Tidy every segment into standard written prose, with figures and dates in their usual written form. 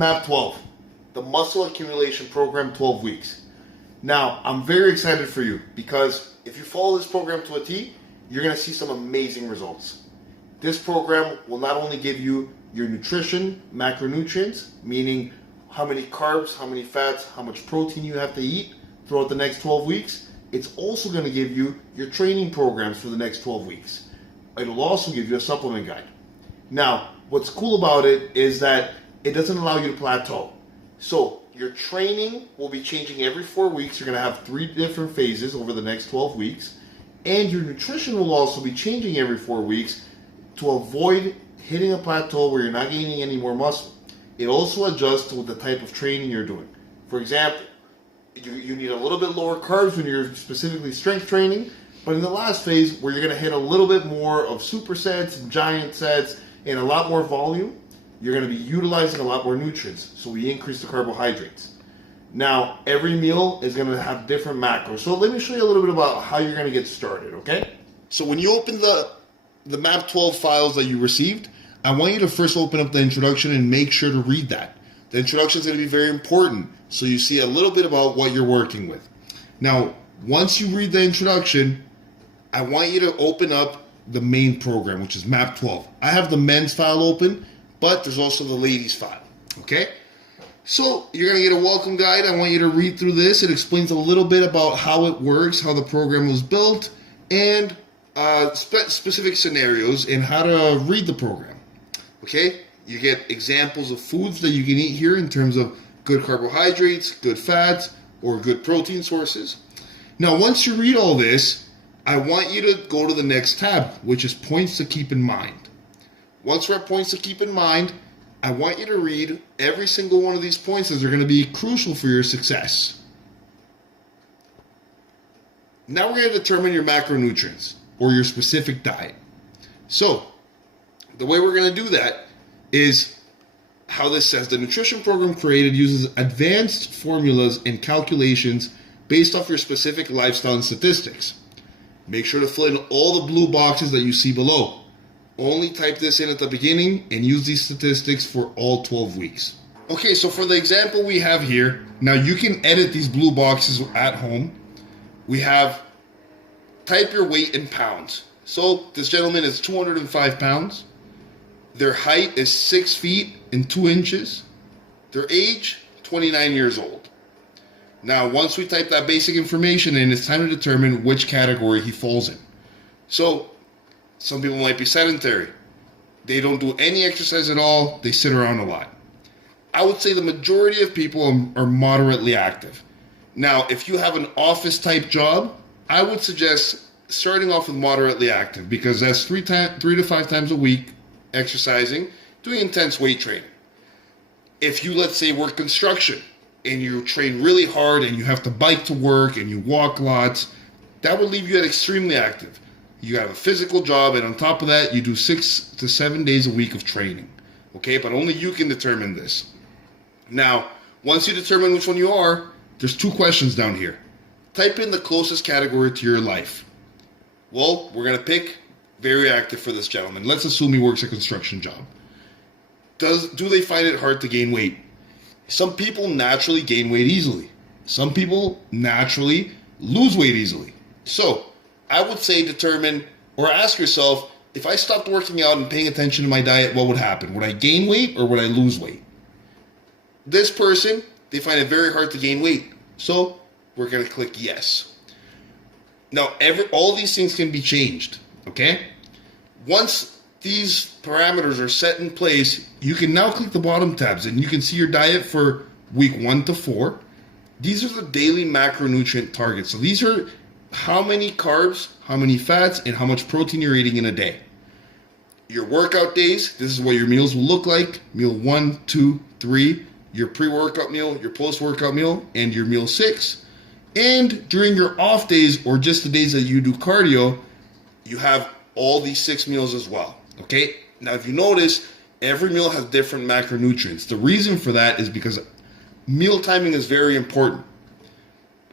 M.A.P 12, the Muscle Accumulation Program 12 weeks. Now, I'm very excited for you because if you follow this program to a T, you're going to see some amazing results. This program will not only give you your nutrition, macronutrients, meaning how many carbs, how many fats, how much protein you have to eat throughout the next 12 weeks. It's also going to give you your training programs for the next 12 weeks. It'll also give you a supplement guide. Now, what's cool about it is that it doesn't allow you to plateau. So your training will be changing every 4 weeks. You're going to have 3 different phases over the next 12 weeks. And your nutrition will also be changing every 4 weeks to avoid hitting a plateau where you're not gaining any more muscle. It also adjusts with the type of training you're doing. For example, you need a little bit lower carbs when you're specifically strength training, but in the last phase where you're going to hit a little bit more of supersets and giant sets and a lot more volume, you're going to be utilizing a lot more nutrients, so we increase the carbohydrates. Now, every meal is going to have different macros, so let me show you a little bit about how you're going to get started, okay? So when you open the M.A.P 12 files that you received, I want you to first open up the introduction and make sure to read that. The introduction is going to be very important, so you see a little bit about what you're working with. Now, once you read the introduction, I want you to open up the main program, which is M.A.P 12. I have the men's file open, but there's also the ladies file, okay? So you're going to get a welcome guide. I want you to read through this. It explains a little bit about how it works, how the program was built, and specific scenarios and how to read the program. Okay, you get examples of foods that you can eat here in terms of good carbohydrates, good fats, or good protein sources. Now, once you read all this, I want you to go to the next tab, which is points to keep in mind. Once we're at points to keep in mind, I want you to read every single one of these points as they're going to be crucial for your success. Now we're going to determine your macronutrients or your specific diet. So, the way we're going to do that is how this says. The nutrition program created uses advanced formulas and calculations based off your specific lifestyle and statistics. Make sure to fill in all the blue boxes that you see below. Only type this in at the beginning and use these statistics for all 12 weeks. Okay, so for the example we have here, now you can edit these blue boxes at home. We have type your weight in pounds. So this gentleman is 205 pounds. Their height is 6 feet and 2 inches. Their age, 29 years old. Now, once we type that basic information in, it's time to determine which category he falls in. So, some people might be sedentary. They don't do any exercise at all. They sit around a lot. I would say the majority of people are moderately active. Now, if you have an office-type job, I would suggest starting off with moderately active because that's 3 to 5 times a week exercising, doing intense weight training. If you, let's say, work construction and you train really hard and you have to bike to work and you walk lots, that would leave you at extremely active. You have a physical job, and on top of that, you do 6 to 7 days a week of training. Okay, but only you can determine this. Now, once you determine which one you are, there's 2 questions down here. Type in the closest category to your life. Well, we're going to pick very active for this gentleman. Let's assume he works a construction job. Do they find it hard to gain weight? Some people naturally gain weight easily. Some people naturally lose weight easily. So, I would say determine or ask yourself, if I stopped working out and paying attention to my diet, what would happen? Would I gain weight or would I lose weight? This person, they find it very hard to gain weight. So, we're going to click yes. Now, all these things can be changed. Okay? Once these parameters are set in place, you can now click the bottom tabs and you can see your diet for week 1 to 4. These are the daily macronutrient targets. So these are how many carbs, how many fats, and how much protein you're eating in a day. Your workout days, this is what your meals will look like. Meal 1, 2, 3, your pre-workout meal, your post-workout meal, and your meal 6. And during your off days or just the days that you do cardio, you have all these 6 meals as well. Okay? Now, if you notice, every meal has different macronutrients. The reason for that is because meal timing is very important.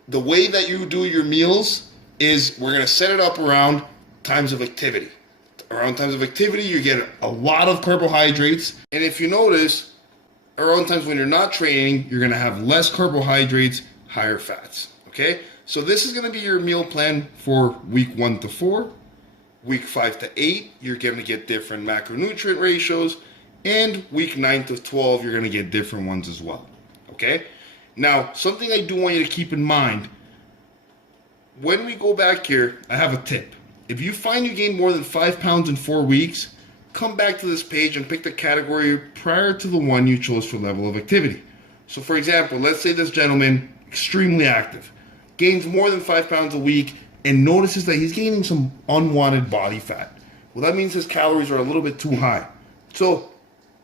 The way that you do your meals is we're going to set it up around times of activity. Around times of activity, you get a lot of carbohydrates. And if you notice, around times when you're not training, you're going to have less carbohydrates, higher fats. Okay? So this is going to be your meal plan for week 1 to 4. Week 5 to 8, you're going to get different macronutrient ratios. And week 9 to 12, you're going to get different ones as well. Okay? Now, something I do want you to keep in mind, when we go back here, I have a tip. If you find you gain more than 5 pounds in 4 weeks, come back to this page and pick the category prior to the one you chose for level of activity. So for example, let's say this gentleman, extremely active, gains more than 5 pounds a week and notices that he's gaining some unwanted body fat. Well, that means his calories are a little bit too high. So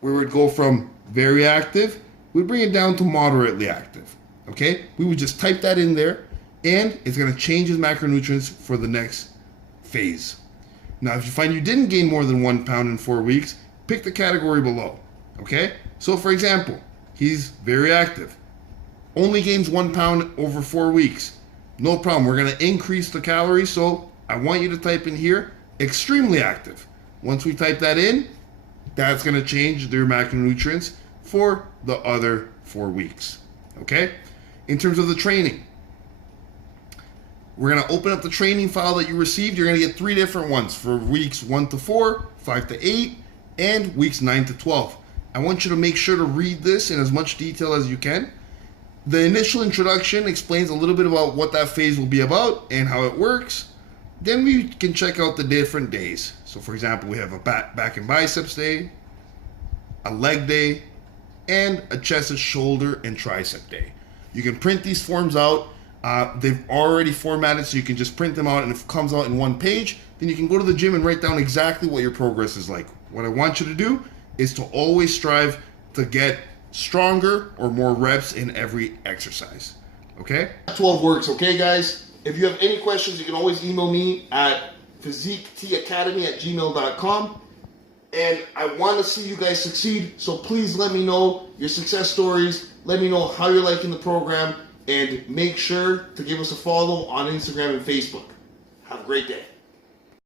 we would go from very active, we'd bring it down to moderately active. Okay? We would just type that in there and it's going to change his macronutrients for the next phase. Now, if you find you didn't gain more than 1 pound in 4 weeks, pick the category below. Okay? So for example, he's very active. Only gains 1 pound over 4 weeks. No problem. We're going to increase the calories. So I want you to type in here, extremely active. Once we type that in, that's going to change their macronutrients for the other 4 weeks. Okay? In terms of the training, we're going to open up the training file that you received. You're going to get 3 different ones for weeks 1 to 4, 5 to 8, and weeks 9 to 12. I want you to make sure to read this in as much detail as you can. The initial introduction explains a little bit about what that phase will be about and how it works. Then we can check out the different days. So for example, we have a back and biceps day, a leg day, and a chest and shoulder and tricep day. You can print these forms out. They've already formatted, so you can just print them out, and if it comes out in one page, then you can go to the gym and write down exactly what your progress is like. What I want you to do is to always strive to get stronger or more reps in every exercise. Okay? 12 works, okay guys? If you have any questions, you can always email me at physiquetacademy@gmail.com. And I want to see you guys succeed, so please let me know your success stories. Let me know how you're liking the program, and make sure to give us a follow on Instagram and Facebook. Have a great day.